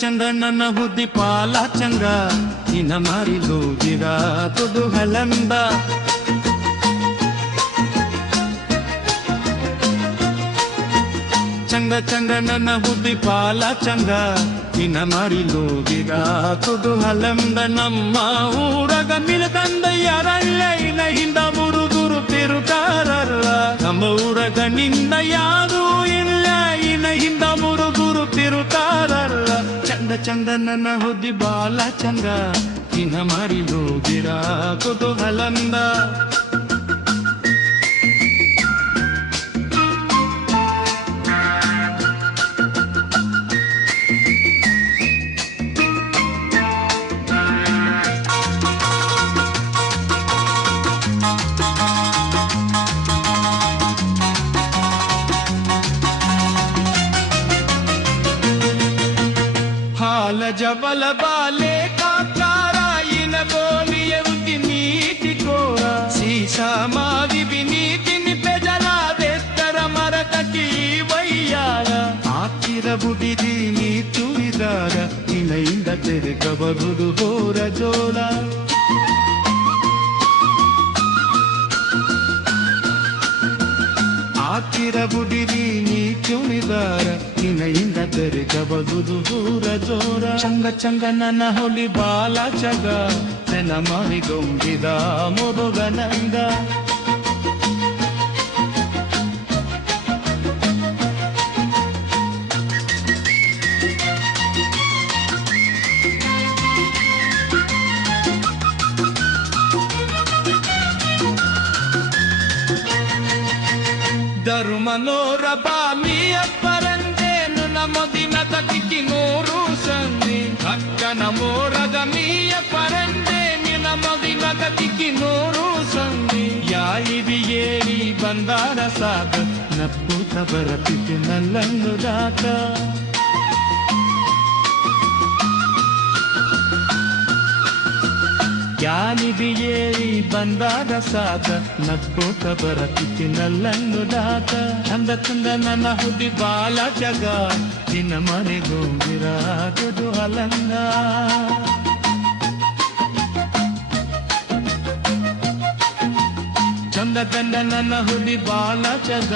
ಚಂದ ನನ್ನ ಬುದ್ಧಿ ಪಾಲ ಚಂದ ನಿನ್ನ ಮಾರಿಲೋಗಿರ ಕುತೂಹಲಂದ ಚಂದ ಚಂದ ನನ್ನ ಬುದ್ಧಿ ಪಾಲ ಚಂದ ನಿನ್ನ ಮಾರಿಲೋಗಿರ ಕುತೂಹಲಂದ ನಮ್ಮ ಊರಗ ಮಿಲಕಂದ ಯಾರಲ್ಲ ಇನ್ನ ಹಿಂದ ಮುರುದುರು ತಿರುತ್ತಾರಲ್ಲ ನಮ್ಮ ಊರಗ ನಿಂದ ಯಾರೂ ಇಲ್ಲ ಇನ್ನ ಹಿಂದ ಮುರುದುರು ತಿರುತ್ತಾರಲ್ಲ ಚಂದ ಚಂದ ನನ್ನ ಹುದ್ದಿ ಬಾಲ ಚಂದ ನಿನ್ನ ಮಾರಿಲೋಗಿರ ಕುತೂಹಲಂದ जबल बाले का कारा इन बोलिए उनकी नीति कोरा शीशा मारी भी नीति पे जला दे तर मरत की वैयारा आखिर बुद्धि दी नीतु विदार इन इंद तेरे कबरुदु होर जोला ಆಕಿರ ಬುಡಿರಿ ನೀ ಚುಣಿದಾರ ನಿನ್ನೆಯಿಂದ ತೆರೆಗ ಬದುದು ದೂರ ಜೋರ ಚಂಗ ಚಂಗ ನನ್ನ ಹೊಲಿ ಬಾಲ ಚಗ ನೆನ ಮಾಡಿಗೊಂಡಿದ ಮುರುಗನಂದ ಧರ್ಮನೋರ ಬಾಮಿಯ ಪರಂದೇನು ನಮದಿನ ತಟಿಕಿ ನೂರು ಸಂದಿ ಅಕ್ಕನ ಮೋರದ ಮೀಯ ಪರಂದೇನು ನಮದಿನ ತಟಿಕಿ ನೂರು ಸಂದಿ ಯಾಯಿರಿ ಏರಿ ಬಂದಾರ ಸಾಗ ನಪ್ಪುತ ಬರತಿತ್ತು ನಲ್ಲಂದು ದಾತ ಯಾನಿಬಿ ಏರಿ ಬಂದಾದ ಸಾಕ ನಗ್ಬೋತ ಬರತಿತ್ತು ನಲ್ಲಂದು ದಾತ ಚಂದ ಚಂದ ನನ್ನ ಹುದ್ದಿ ಬಾಲ ಜಗ ನಿನ್ನ ಮನೆಗೋಗಿರ ಕುತೂಹಲಂದ ಚಂದ ಚಂದ ನನ್ನ ಹುದ್ದಿ ಬಾಲ ಜಗ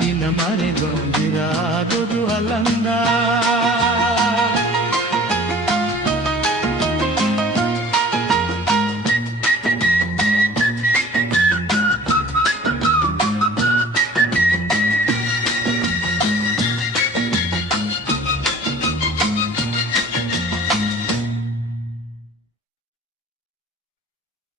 ನಿನ್ನ ಮನೆಗೋಗಿರ ಕುತೂಹಲಂದ